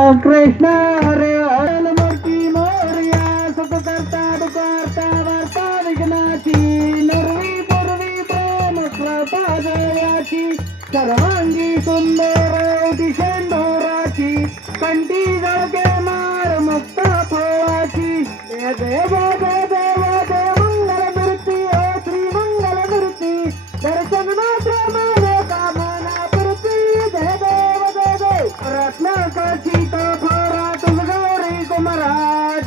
कृष्ण हरे हरे मूर्ती मोरया सुख करता दुकारता वार्ता विघ्नाची नरवी पूर्वी प्रेम कृपा जयाची सर्वांगी सुंदर उटी शेंदुराची कंठी जळके मार मुक्त फळाची देव देव देव मंगल मूर्ती ओ श्री मंगल मूर्ती दर्शन मात्र माने कामना पूर्ती जय देव जय देव रत्नाकाची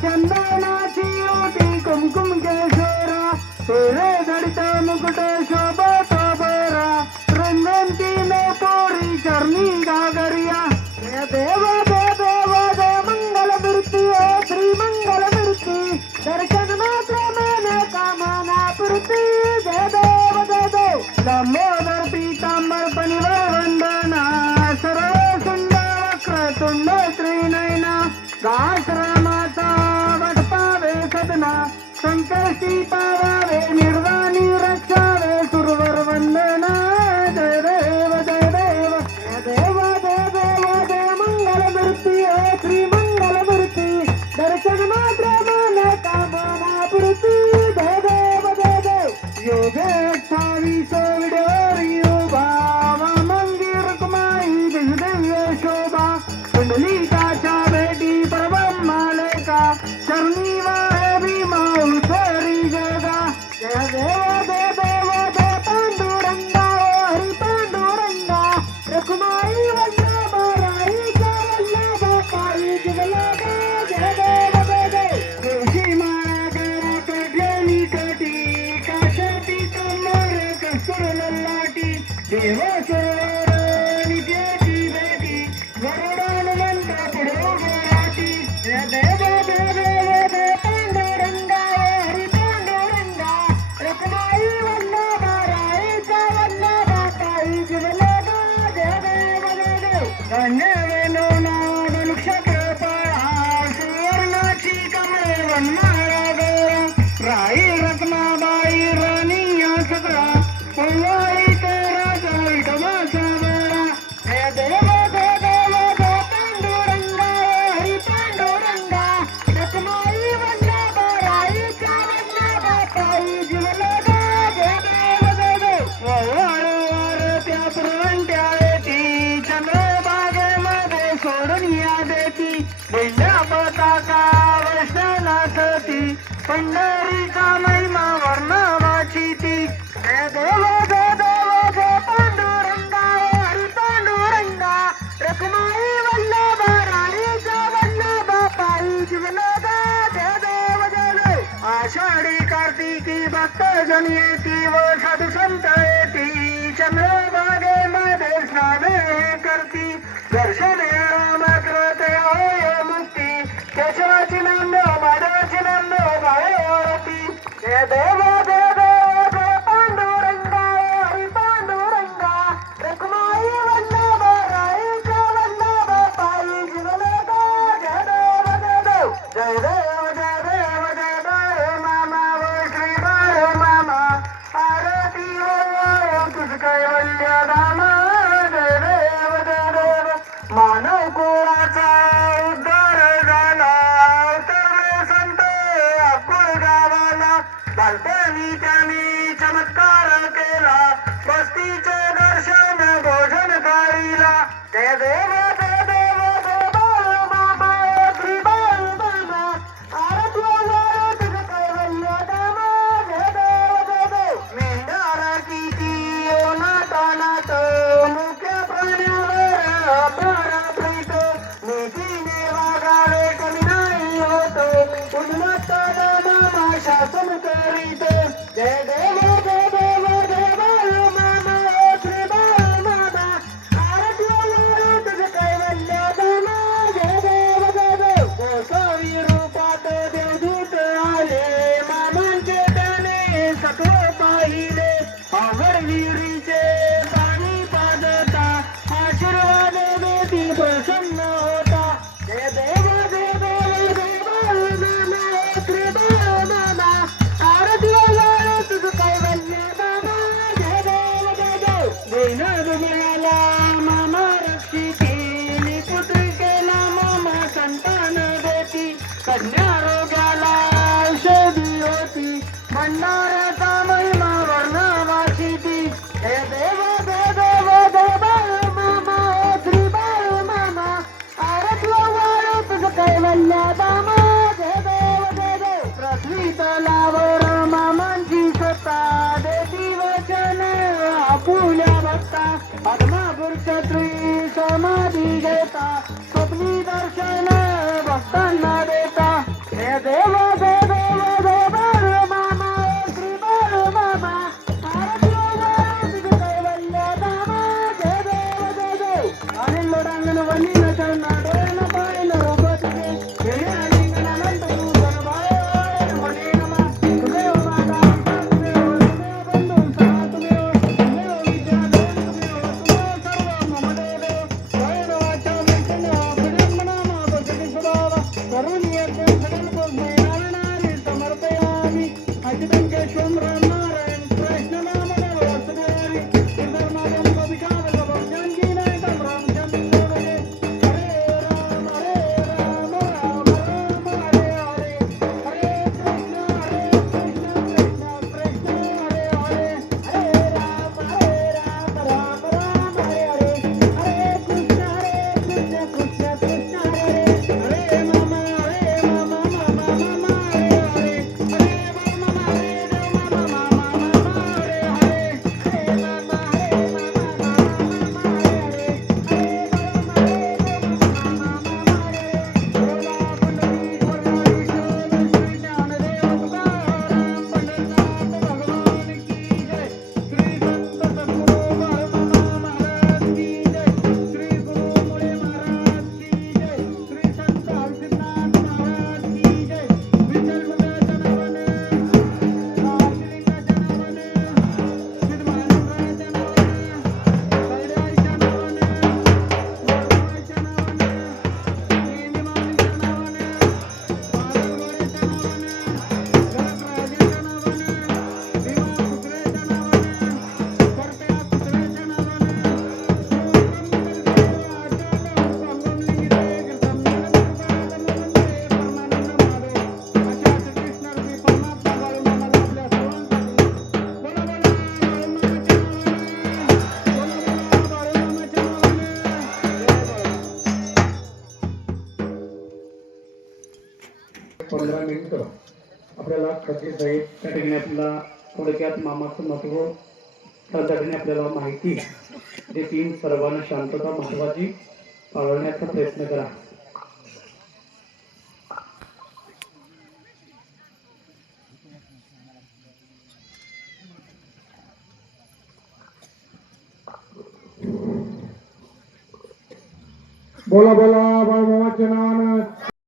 चंदनाची ओटी कुमकुम केशरा तेरे धडता मुकुट शोभत बरा रंगंती में पोरी चरणी गागरिया देव देव देव मंगल मूर्ती ओ श्री मंगल मूर्ती दर्शन मात्र मन कामना पूर्ती जय देव जय देव लंबोदर पीतांबर परिवार वंदना सर्व सुंदर वक्रतुंड श्रीनयना आश्रमाचा वटपावे सदना संकष्टी पावावे निर्वाणी रक्षावे सुरवर वंदना जय देव जय देव देव देव देव जय मंगल मूर्ती ओ श्री मंगल मूर्ती दर्शन मात्र मन कामना पूर्ती जय देव जय देव योगे 28 विडोरी भावा मंदिर कुमाई दिव्य शोभा कुंडलिकाच्या भेटी परम मालेका चरणी वाहे भीमा उतरी जगा जय देव देव देव जय पांडुरंगा हरी पांडुरंगा रखुमाई वल्लभ राईचा वल्लभ पायी जगलागा जय देव जय देव तुळशी माळा गळा कढलेली कटी काशाची कमर कस्तुर ललाटी देव सरोवर नित्याची भेटी वरुडानंद पुढे गोराटी जय देव देव देव पांडुरंगा हरी पांडुरंगा रखुमाई वल्लभ राईचा वल्लभ पायी जगलागा जय देव जय देव धन्य वेणू नाद नक्षत्र पळा सुवर्णाची कमळे वनमाळा गोरा राई रत्नाबाई राणीया सगळा पोवाळी राजा विठोबाचा बळा जय देव जय देव जय पांडुरंगा हरी पांडुरंगा रखुमाई वल्लभ राईचा वल्लभ पायी जगलागा जय देव जय देव वाळूवर त्या पुरवंट्या येती चंद्रभागेमध्ये सोडून या देती दिंड्या पताका वर्षणासती पंढरीचा महिमा वर्णवाची ती जय देव जय देव जय पांडुरंगा हरी पांडुरंगा रखुमाई वल्लभ राईचा वल्लभ पायी जगलागा जय देव जय देव आषाढी कार्तिकी भक्तजन येती व साधू संत येती चंद्रभागेमध्ये स्नान करती दर्शन मात्र ते होय मुक्ती केशवाची नांदो माधवाची नांदो गायती जय देव जय देव जय पांडुरंगा हरी पांडुरंगा रखुमाई वल्लभ राईचा वल्लभ पायी जगलागा जय देव जय देव जय देव जय देव जय देव मामा व श्री मामा आरती हो कन्या रोग्याला औषधी होती भंडाऱ्याचा महिमा वर्णवाची ती हे देव देव देव बाळ मामा श्री बाळ मामा आरतलो वाळू तुझ कैवल्य दामा जय देव जय देव पृथ्वी तलावर मामांची सत्ता देती वचन आपुल्या भक्ता पद्मापुरुषत्री समाधी घेता स्वप्नी दर्शन भक्तांना देता हे देव देव देव बाळ मामा श्री बाळ मामा आरतलो वाळू तुझ कैवल्य दामा जय देव जय देव आणि लोडांगण वनीन चरणा डोळ्यानं पाहिलं उभं तुझे हे आलिंगन अनंत नूतन बाळे म्हणे नमा तुमेव माता तुमेव तुमेव बंधू सदा तुमेव तुमेव विद्या देव तुमेव तुमेव सर्व मम देव स्वयं वाचा विष्णु विडंबनामा भजति सुधावा करुणी यज्ञं सकल भोजने नारायणानि समर्पयामि अच्युतं केशवं रामनारायण कृष्ण नामदेव वसुदेवी सुंदरनाथं कविकावल्लभं जानकीनायकं रामचन्द्रं भजे हरे राम राम राम हरे हरे हरे कृष्ण कृष्ण कृष्ण हरे हरे हरे राम राम राम हरे हरे हरे कृष्ण कृष्ण कृष्ण हरे हरे मामा मामा मामा हरे हरे हरे मामा हरे देव मामा मामा हरे हरे हरे मामा हरे मामा मामा हरे हरे हरे मामा हरे देव मामा मामा हरे बोला पंढरीश्वर विठ्ठल श्री ज्ञानदेव तुकाराम पंढरनाथ भगवान की जय श्री संत सद्गुरु बाळमामा महाराज की जय श्री गुरु मुळे महाराज की जय श्री संत हरसिद्धनाथ महाराज की जय विठ्ठल मुलाच्या नावानं रामलिंगाच्या नावानं सिद्धमानंदाच्या नावानं कैलासच्या नावानं वरमाच्या नावानं नेंदिमालीच्या नावानं वादळगोळ्याच्या नावानं गणपराजाच्या नावानं भीमा कुत्र्याच्या नावानं करप्या कुत्र्याच्या पंधरा मिनिटं आपल्याला खर्च जाईल त्या ठिकाणी आपल्याला थोडक्यात मामाचं महत्व त्या ठिकाणी आपल्याला माहिती देतील सर्वांना शांतता महत्वाची पाळण्याचा प्रयत्न करा. बोला बोला बाळमामाच्या नावानं